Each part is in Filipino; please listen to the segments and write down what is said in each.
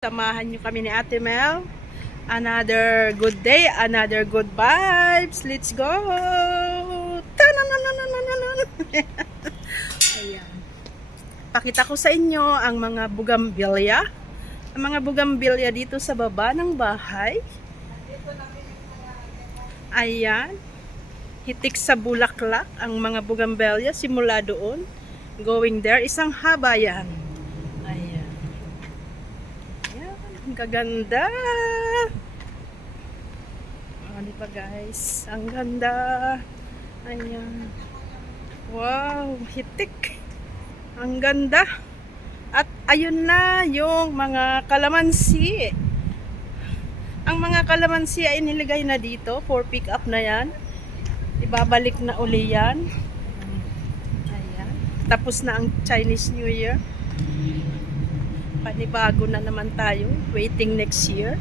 Samahan nyo kami ni Ate Mel. Another good day, another good vibes. Let's go! Tananananananan. Ayan. Pakita ko sa inyo ang mga bugambilya. Ang mga bugambilya dito sa baba ng bahay. Ayan. Hitik sa bulaklak ang mga bugambilya simula doon. Going there, isang haba yan. Ang kaganda. Di ba guys? Ang ganda. Ayan. Wow, hitik. Ang ganda. At ayun na yung mga kalamansi. Ang mga kalamansi ay nilagay na dito for pick up na yan. Ibabalik na uli yan. Ayan. Tapos na ang Chinese New Year. Panibago na naman tayo. Waiting next year.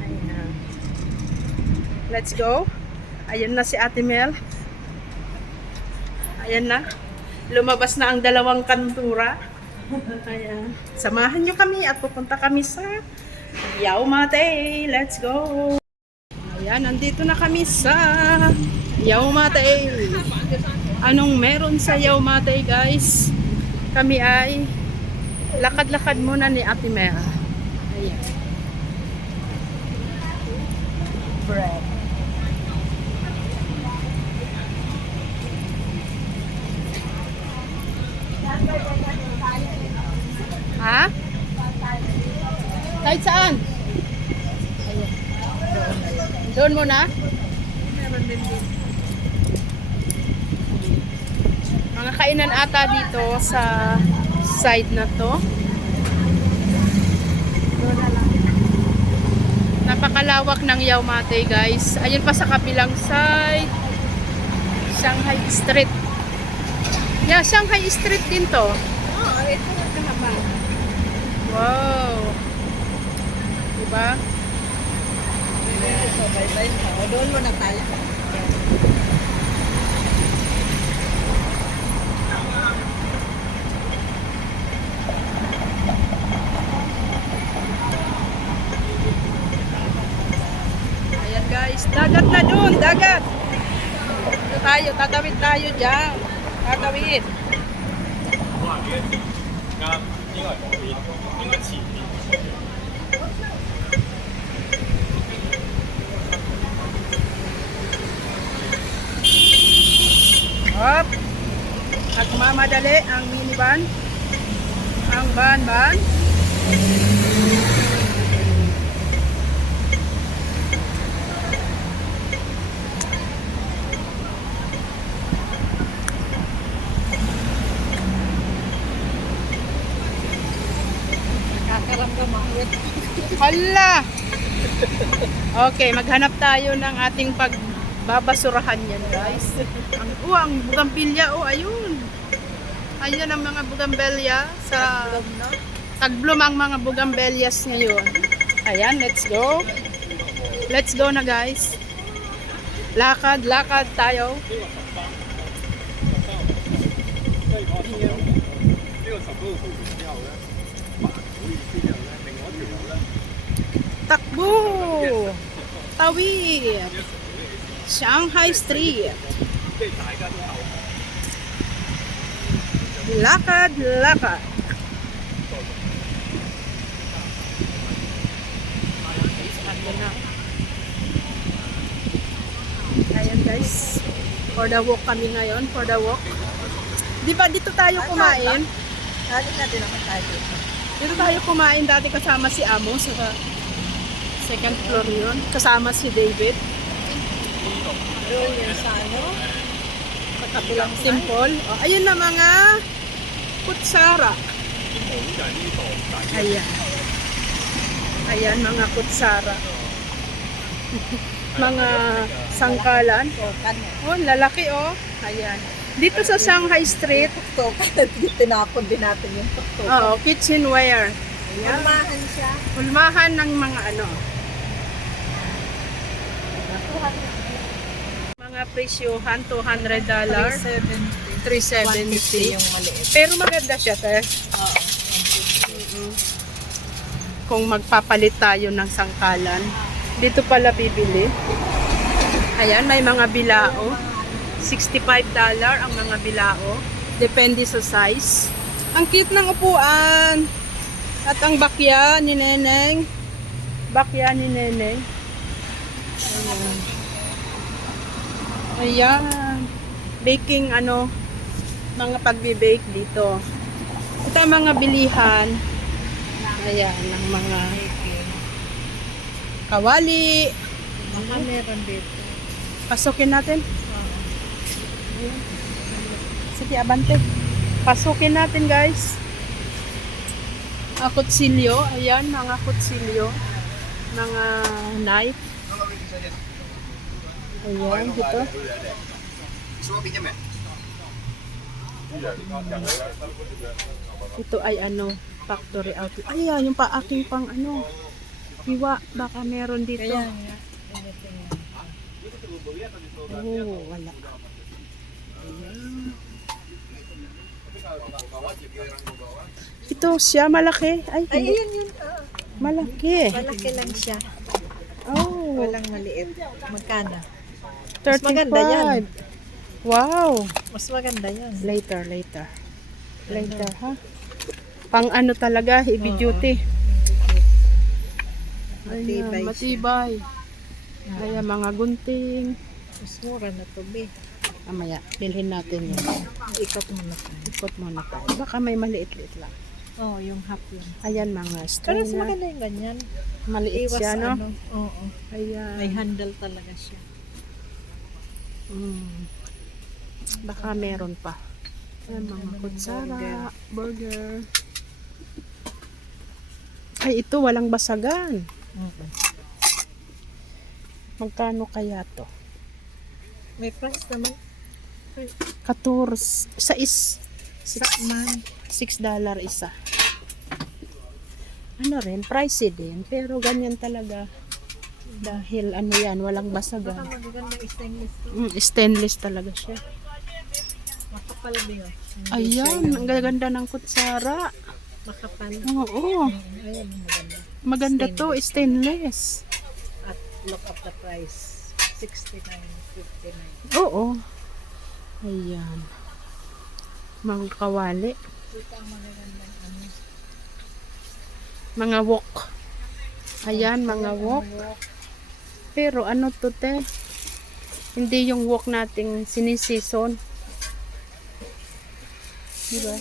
Ayan. Let's go. Ayan na si Ate Mel. Ayan na. Lumabas na ang dalawang kantura. Ayan. Samahan nyo kami at pupunta kami sa Yaumate. Let's go. Ayan. Nandito na kami sa Yaumate. Anong meron sa Yaumate, guys? Kami ay lakad-lakad muna ni Ate Mel. Ayan. Bread. Ha? Kahit saan? Ayan. Doon muna? Meron din din. Mga kainan ata dito sa side na to. Napakalawak ng Yaumate, guys. Ayun pa sa kabilang side, Shanghai Street. Yeah, Shanghai Street din to. Oh, ito na naman. Wow. Diba? So, bye-bye. O, doon mo na tayo. Guys, dagat na dun, dagat. Ito tayo, tatawid tayo dyan. Tatawid. Hop. Nagmamadali ang minivan. Ang van-van. Hala! Okay, maghanap tayo ng ating pagbabasurahan yan, guys. Ang bugambilya, ayun. Ayun ang mga bugambilya sa tagblom ang mga bugambelyas ngayon. Ayan, let's go. Let's go na, guys. Lakad, lakad tayo. Ayun. Takbo! Tawid! Shanghai Street. Lakad, lakad. Ayan, guys. For the walk kami ngayon. For the walk. Di ba dito tayo kumain? Dati na din naman tayo dito. Dito tayo kumain dati kasama si Amo sa second floor yun. Kasama si David. Doon yun sa ano? Sa kabilang simple. Ayun na mga kutsara. Ayan. Ayan mga kutsara. Mga sangkalan. Lalaki Ayan. Dito sa Shanghai Street. Tinapon din natin yung tuktok. Oo, kitchenware. Ayan. Ulmahan siya. Ulmahan ng mga mga presyohan, $200. 370. yung maliit. Pero maganda siya, te. Oo. kung magpapalit tayo ng sangkalan. Dito pala bibili. Ayan, may mga bilao. $65 ang mga bilao. Depende sa size. Ang cute ng upuan. At ang bakya ni Neneng. Bakya ni Neneng. Ayan. Ayan. Baking mga pagbe-bake dito. Ito ang mga bilihan. Ayan, ang mga kawali. Baka meron dito. Pasukin natin. Sige, abante. Pasukin natin, guys. Kutsilyo. Ayan, mga kutsilyo. Mga knife. Ayan, dito. Ito ay factory outlet. Ayan, yung aking pang hiwa. Baka meron dito. Kaya nga. Oh, wala. Ito siya, malaki. Ay, Ay, hindi. yun. Malaki. Malaki lang siya. Oh, Walang maliit. Magkano? 35. Mas maganda yan. Wow. Mas maganda yan. Later, ha? Pang talaga, heavy duty. Matibay Ayan, matibay. Kaya mga gunting. Mas mura na to, be. Mamaya, bilhin natin yun. Ikot mo na tayo. Ikot muna tayo. Baka may maliit-liit lang. Oo, yung half yun. Ayan mga Pero mas strainer. maganda yung ganyan. Maliit Iwas siya, no? Oo. Ayan. May handle talaga siya. Baka meron pa. Ayan, mga kutsara, burger. Ay, ito walang basagan. Magkano kaya to? May price naman. 14. Isa is Man. $6 isa. Rin, pricey din. Pero ganyan talaga. Dahil yan, walang Baka basagan. magaganda yung stainless to. Stainless talaga siya. Makapal ba yun? Ayan, ang gaganda ng kutsara. Makapal. Oo, Ayan, maganda. maganda to, stainless. At look up the price. 69.59. Oo. Ayan. Mga kawali. Ito ang magagandang Mga wok. Ayan, mga wok. Pero to te? Hindi yung wok nating sinisison. Diba?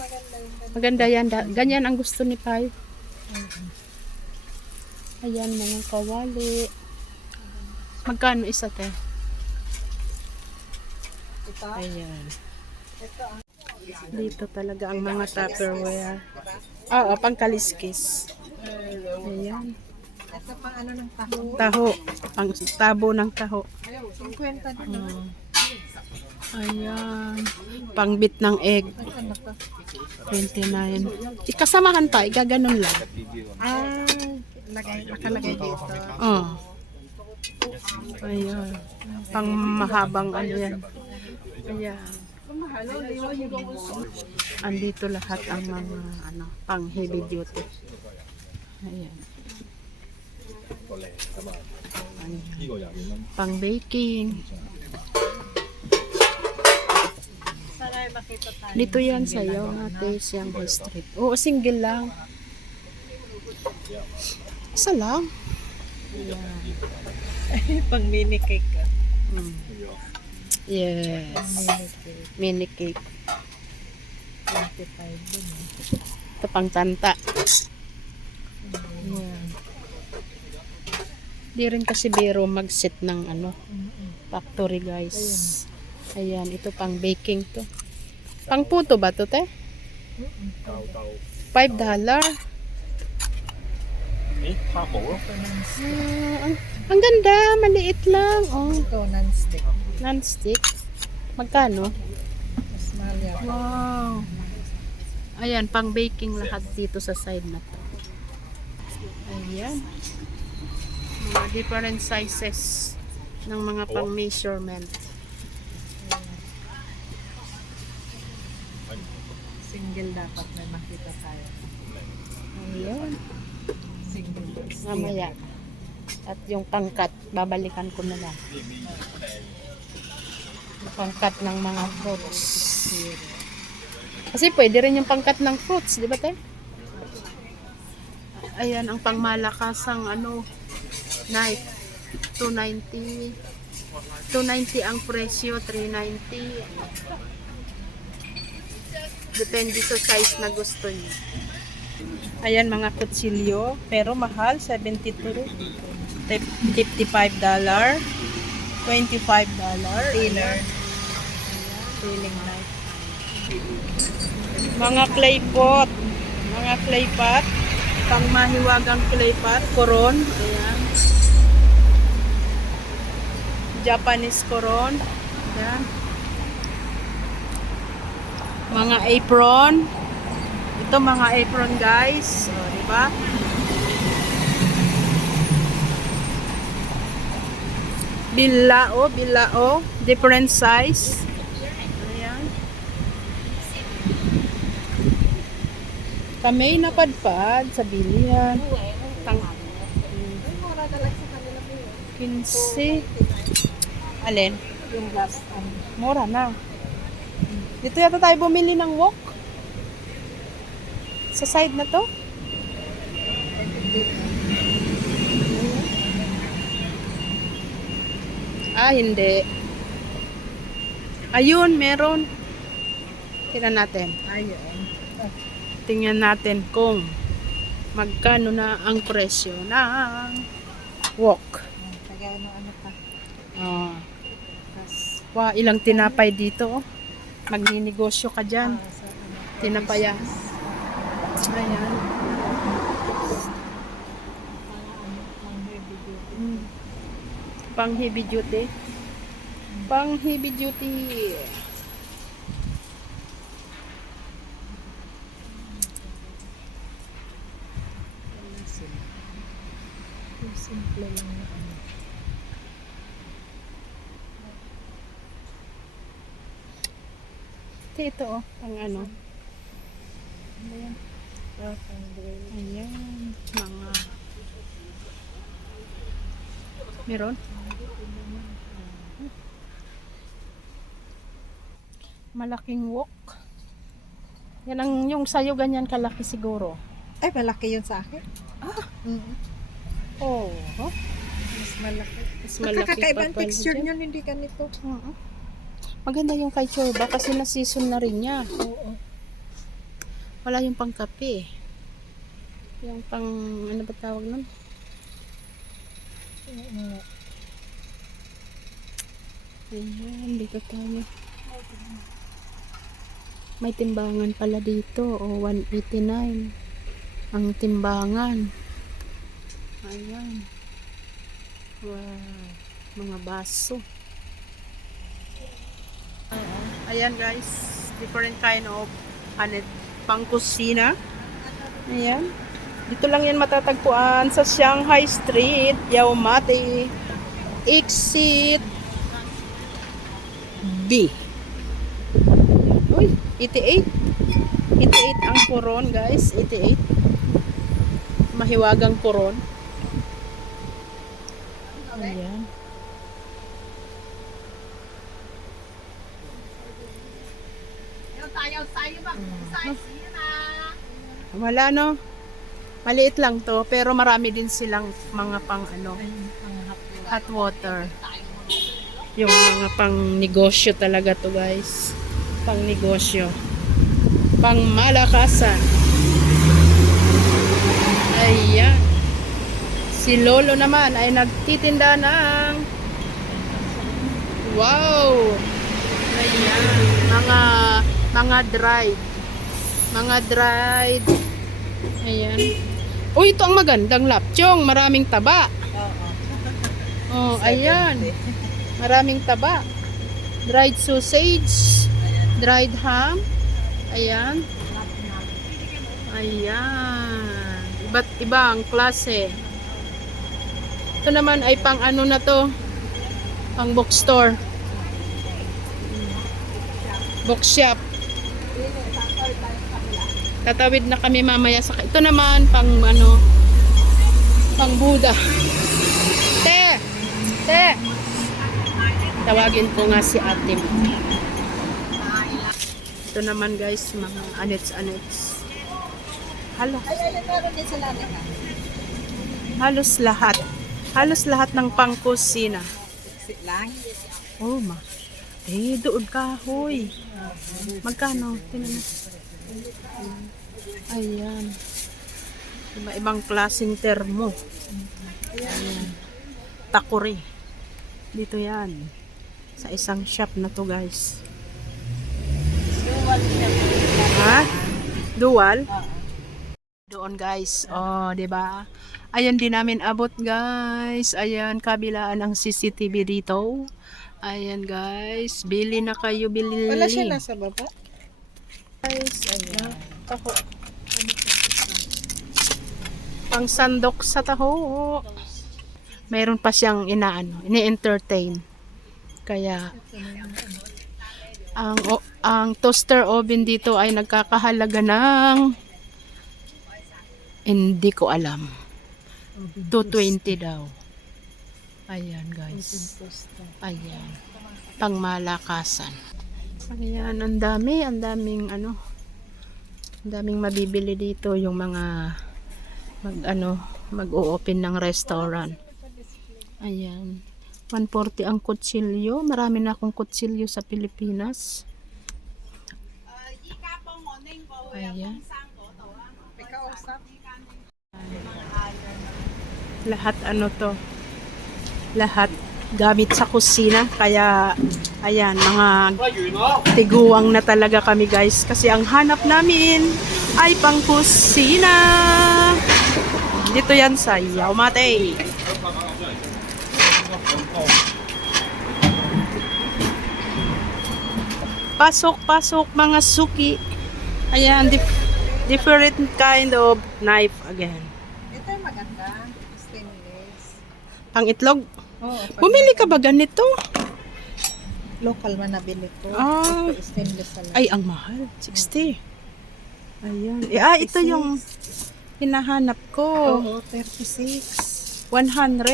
Maganda yan. Ganyan ang gusto ni Pai. Ayan, mga kawali. Magkano isa te? Ito. Ayan. Ito ang Dito talaga ang mga Tupperware. Oo, pangkaliskis. Ayan. ito pang ng taho. Taho. Pang tabo ng taho. 50 din. Ayan. Pangbit ng egg. Ano to? 29. Ikasamahan pa, igaganon lang. Nakalagay dito. Oh. Ayan. Pang mahabang yan. Ayan. Andito lahat ang mga pang heavy duty. Ayan. Pang baking. Sanay makita tayo. Dito yan sa Yonate, Shanghai Street. Oo, single lang. Isa lang. Pang mini cake ka. Yes. Mini cake. Mini cake. 25 din. Ito pang tanta. Ayan. Di rin kasi biro mag-set ng factory guys. Ayan, ito pang baking to. Pang puto ba to te? $5. Ang ganda, maliit lang. Oh, Ito, non-stick. non-stick. Magkano? Mas mahal yan. Wow. Ayan, pang baking lahat dito sa side na to. Ayan. Mga different sizes ng mga pang measurement. Single dapat may makita tayo. Ayan. Single. Mamaya. At yung pangkat, babalikan ko na lang. Yung pangkat ng mga fruits. Kasi pwede rin yung pangkat ng fruits, di ba te? Ayan, ang pangmalakasang knife. 290. 290 ang presyo, 390. Depende sa size na gusto niyo. Ayan mga kutsilyo, pero mahal, 72. $55. $25. Thinner. Peeling knife. Mga clay pot. Mga clay pot. Pang mahiwagang clay pot. Koron. Ayan. Japanese koron. Ayan. Mga apron. Ito mga apron guys. O, diba? Bilao. Different size. Ayan. Kamay napadpad sa bilihan. Tang 15. Alin? Yung last Mura na. Dito yata tayo bumili ng wok. Sa side na to. Hindi. Ayun, meron. Tingnan natin. ayun. Tingnan natin kung magkano na ang presyo ng wok. Kagaya ng ano pa. Ah. Wow, ilang tinapay dito. Oh. Magninegosyo ka dyan. Sa Tinapayan. Ayan. Pang heavy duty. Pang heavy duty. simple lang na ano. Ito oh, pang ano. Ayan. Ayan, mga meron? Malaking wok. Yan ang yung sayo ganyan kalaki siguro. Ay, malaki yun sa akin. Oh, Mas malaki. mas malaki Kakaiba ang pa pala texture dyan. niyon, hindi ganito. Oo. Maganda yung kay Chorba kasi na-season na rin niya. Oo. Wala yung pang kape. Yung pang, ano ba tawag nun? Ayan, dito tayo. May timbangan pala dito. O, 189. Ang timbangan. Ayan. Wow. Mga baso. Ayan guys. Different kind of pang kusina. Ayan. Dito lang yan matatagpuan sa Shanghai Street, Yaomate, Exit B. Uy, 88. 88 ang koron guys. 88. Mahiwagang koron. Ayan. Wala no. Maliit lang to pero marami din silang mga pang hot water. Yung mga pang negosyo talaga to guys. Pang negosyo. Pang malakasan. Ayan. Si Lolo naman ay nagtitinda ng wow. Ayan. Mga dried. Mga dried. Ayan. Oh, ito ang magandang lapchong. Maraming taba. Oh, ayan. Maraming taba. Dried sausage. Dried ham. Ayan. Ayan. Iba't ibang klase. Ito naman ay pang ano na to. Pang bookstore. Bookshop. Tatawid na kami mamaya sa ito naman pang ang Buddha. Te! Te! Tawagin ko nga si ate. Ito naman guys, mga anits-anits. Halos. Meron din sila nila. Halos lahat. Halos lahat ng pangkusina. Sit lang. Oh, ma. Eh, doon ka, hoy. Magkano? Tingnan mo. Ayan. Iba-ibang klaseng termo. Ayan. Takuri. Dito yan. Sa isang shop na to, guys. Ha? Dual? Doon, guys. Oh, 'di ba? Ayan din namin abot, guys. Ayan, kabilaan ang CCTV dito. Ayan, guys. Bili na kayo, bili. Wala siya nasa baba. Guys, ayan. Taho. Pang sandok sa taho. Mayroon pa siyang ini-entertain. Kaya ang toaster oven dito ay nagkakahalaga ng hindi ko alam. 220 daw. Ayan, guys. Ayan. Pangmalakasan. Ayan, ang daming mabibili dito yung mga mag-o-open ng restaurant. Ayan. 140 ang kutsilyo. Marami na akong kutsilyo sa Pilipinas. Ayan. Lahat to? Lahat gamit sa kusina. Kaya, ayan, mga tiguang na talaga kami, guys. Kasi ang hanap namin ay pang kusina. Dito yan sa Yaumate. Pasok mga suki. Ayan, different kind of knife again. Ito yung maganda. Stainless. Pang itlog. Oo. Bumili ka ba ganito? Local man nabili ko. Ah. Ito stainless sa Ay, ang mahal. 60. Ayan. Ito yung hinahanap ko. Oo, 36. 100.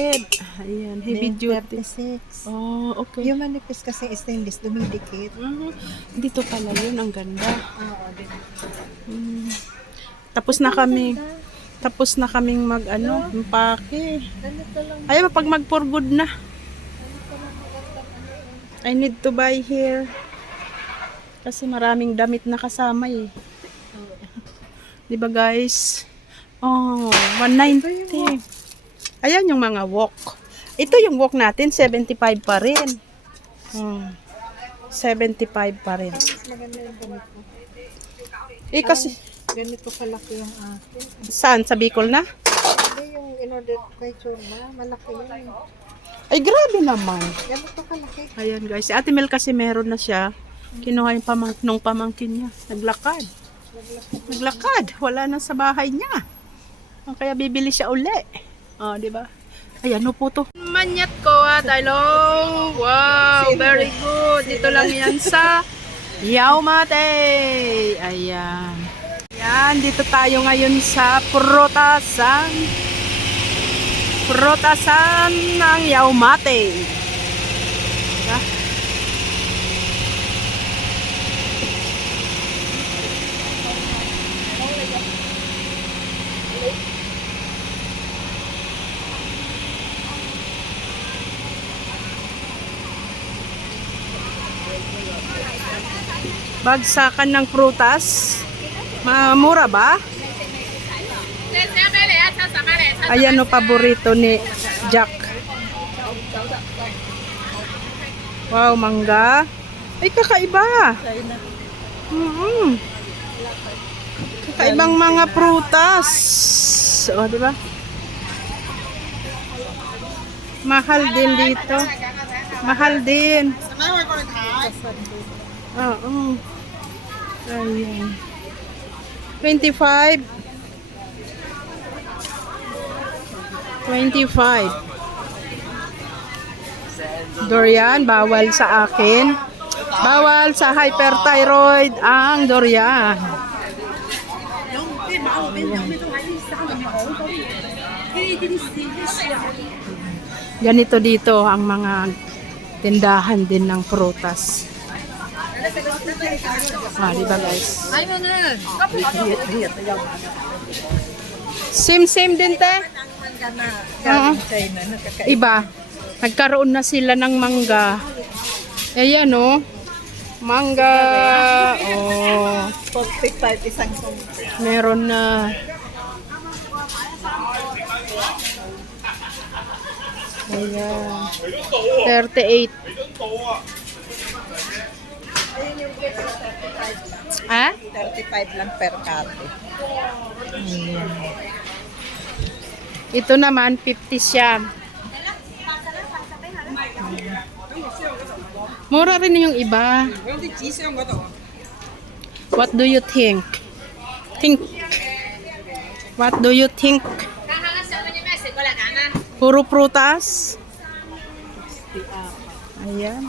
Ayan, heavy duty. 36. Oh, okay. Yung manipis kasi stainless, dumidikit. Dito pala yun, ang ganda. Oo, din. Mm. Tapos na kaming empake. Ganito lang. Ay, pag mag for good na. I need to buy here. Kasi maraming damit na kasama eh. Di ba, guys? Oh, 190. Ayan yung mga wok. Ito yung wok natin, 75 pa rin. 75 pa rin. Mas maganda yung ganito. Eh, kasi, Ganito kalaki yung akin. saan? Sa Bicol na? Hindi yung in-order kay Churma, malaki yun. Ay, grabe naman. Ganito kalaki. Ayan, guys. Si Ate Mel kasi meron na siya. Kinuha yung pamangkin niya. Naglakad. Wala na sa bahay niya. Kaya bibili siya uli. Oh, di ba? Ayan, po to. Manyat ko at hello. Wow, very good. Dito lang yan sa Yaumate. Ayan. Ayan, dito tayo ngayon sa Prutasan ng Yaumate. Diba? Bagsakan ng prutas. Mura ba? Ayan o, paborito ni Jack. Wow, mangga. Ay, kakaiba. Kakaibang mga prutas. O, di ba? Mahal din dito. Mahal din. Oo. Ayan. 25. 25. Durian, bawal sa akin. Bawal sa hyperthyroid ang durian. Ayan. Ganito dito ang mga tindahan din ng prutas. Di ba guys? Same din te? Oo. Iba. Nagkaroon na sila ng mangga. Ayan oh. Mangga. Oh. 45 isang sumpa. Meron na. Ayan. 38. Ah? 35 lang per kate. Ayan. Ito naman 50 siya. Mura rin yung iba. What do you think? What do you think? Puro prutas? Ayan.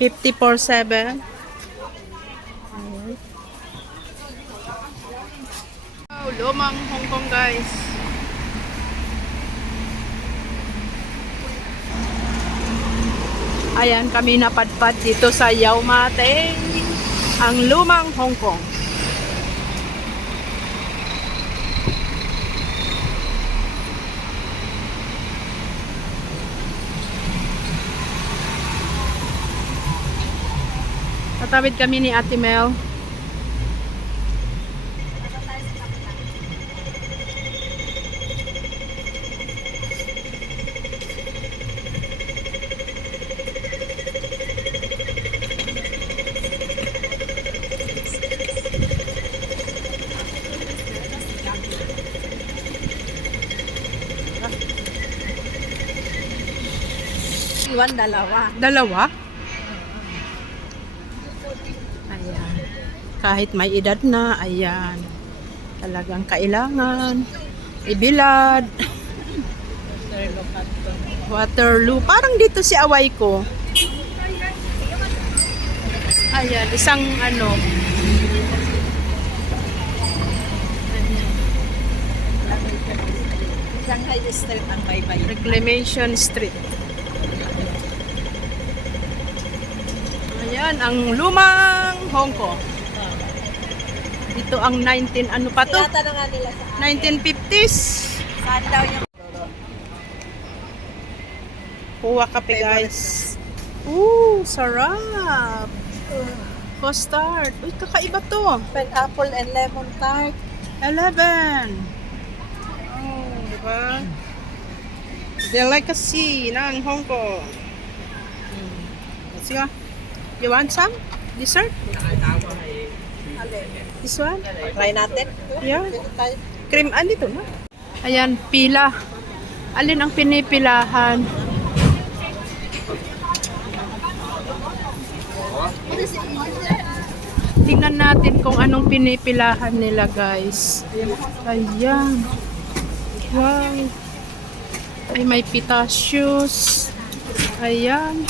54.7. Ayan. Oh, lumang Hong Kong guys. Ayan, kami napadpad dito sa Yau Ma Tei, ang lumang Hong Kong. Tatawid kami ni Ate Mel. Iwan dalawa. Dalawa? Ayan. Kahit may edad na, ayan. Talagang kailangan ibilad. Waterloo. Parang dito si Away ko. Ayan, isang ano. Shanghai Street ang baybay. Reclamation Street. Ayan, ang lumang Hong Kong. Ito ang 19, ano pa to? Tinatanungan nila sa 1950s. saan daw yung Kuha kape guys. Ooh, sarap. Custard. Uy, kakaiba to. pineapple and lemon tart. 11. Oh, diba? Delicacy ng Hong Kong. Let's go. You want some? Dessert? This one? Try natin. Yeah. Pwede tayo. Cream, andito na. Ayan, pila. Alin ang pinipilahan? Tingnan natin kung anong pinipilahan nila, guys. Ayan. Wow. Ay, may pitacios. Ayan.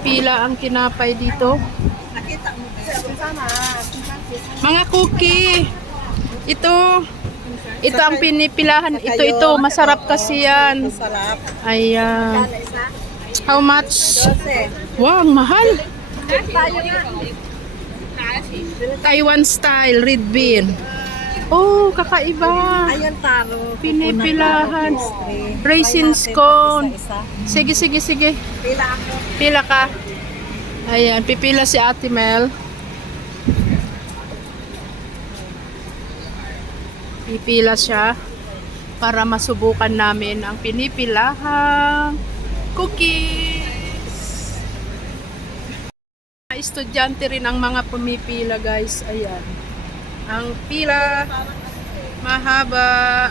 Pila ang tinapay dito. Nakita mo. Mga cookie. Ito ang pinipilahan. Ito. Masarap kasi yan. Masarap. Ayan. Isa? How much? 12. Wow, ang mahal. Tayo nga. Taiwan style, red bean. Oh, kakaiba. Ayun taro. Pinipilahan. Pastry. Raisins Try natin cone. isa-isa. Sige. Pila ako. Pila ka. Ayan, pipila si Ate Mel. Pipila siya para masubukan namin ang pinipilahang cookies. Mga estudyante rin ang mga pumipila, guys. Ayan. Ang pila mahaba.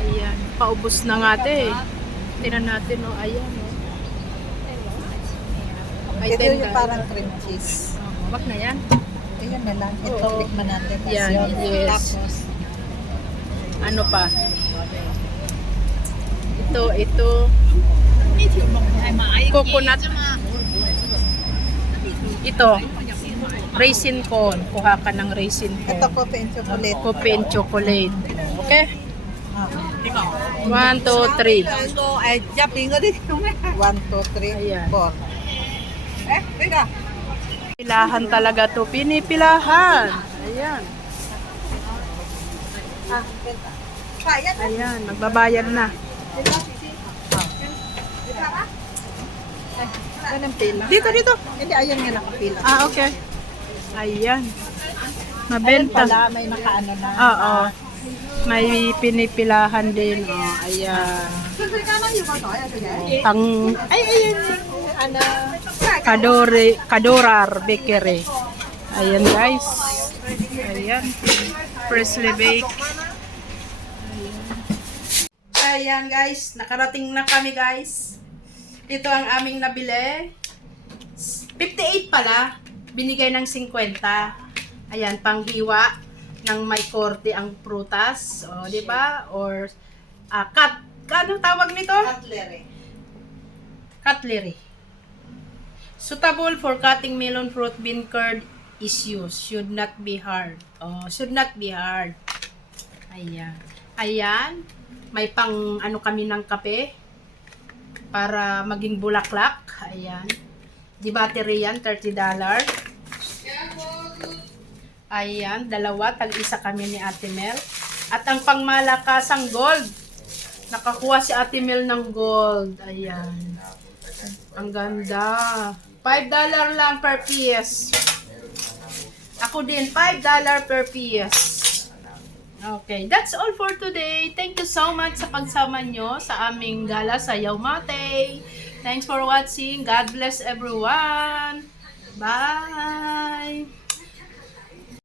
Ayan, paubos na nga ate. Tingnan natin, oh. Ayan, oh. Ay, Ito 10 yung ka. parang cream cheese. Wag na yan. Ayan na lang. Ito, Oo. tikman natin. Tapos Yan, yun. yes. Tapos, Ano pa? Ito. Coconut. Ito. raisin cone. Kuha ka ng raisin Ito cone. coffee and chocolate. Coffee and chocolate. Okay? 1, 2, 3. 1, 2, 3, Ayan. 4. Pilahan talaga to. Pinipilahan. Ayan. Ayan. Magbabayad na. Anong pila? Dito, dito. Hindi, ayan nga nakapila. Ah, okay. Ayan. Ayun Mabenta. pala, may nakaano na. Oo. May pinipilahan din. Oh, ayan. Pang, ay, ayan. Ano? Kadorar Bakery. Ayan, guys. Ayan. Freshly baked. Ayan, guys. Nakarating na kami, guys. Ito ang aming nabili. 58 pala. Binigay ng 50. Ayan, panghiwa ng may korte ang prutas. O, di ba? Or, anong tawag nito? Cutlery. Cutlery. Suitable for cutting melon fruit bean curd is used. Should not be hard. Oh, should not be hard. Ayan. Ayan. May pang ano kami ng kape para maging bulaklak. Ayan. Di battery yan, $30. Ayan, dalawa, tag-isa kami ni Ate Mel. At ang pangmalakasang gold. Nakakuha si Ate Mel ng gold. Ayan. Ang ganda. $5 lang per piece. Ako din, $5 per piece. Okay, that's all for today. Thank you so much sa pagsama nyo sa aming gala sa Yaumate. Thanks for watching. God bless everyone. Bye!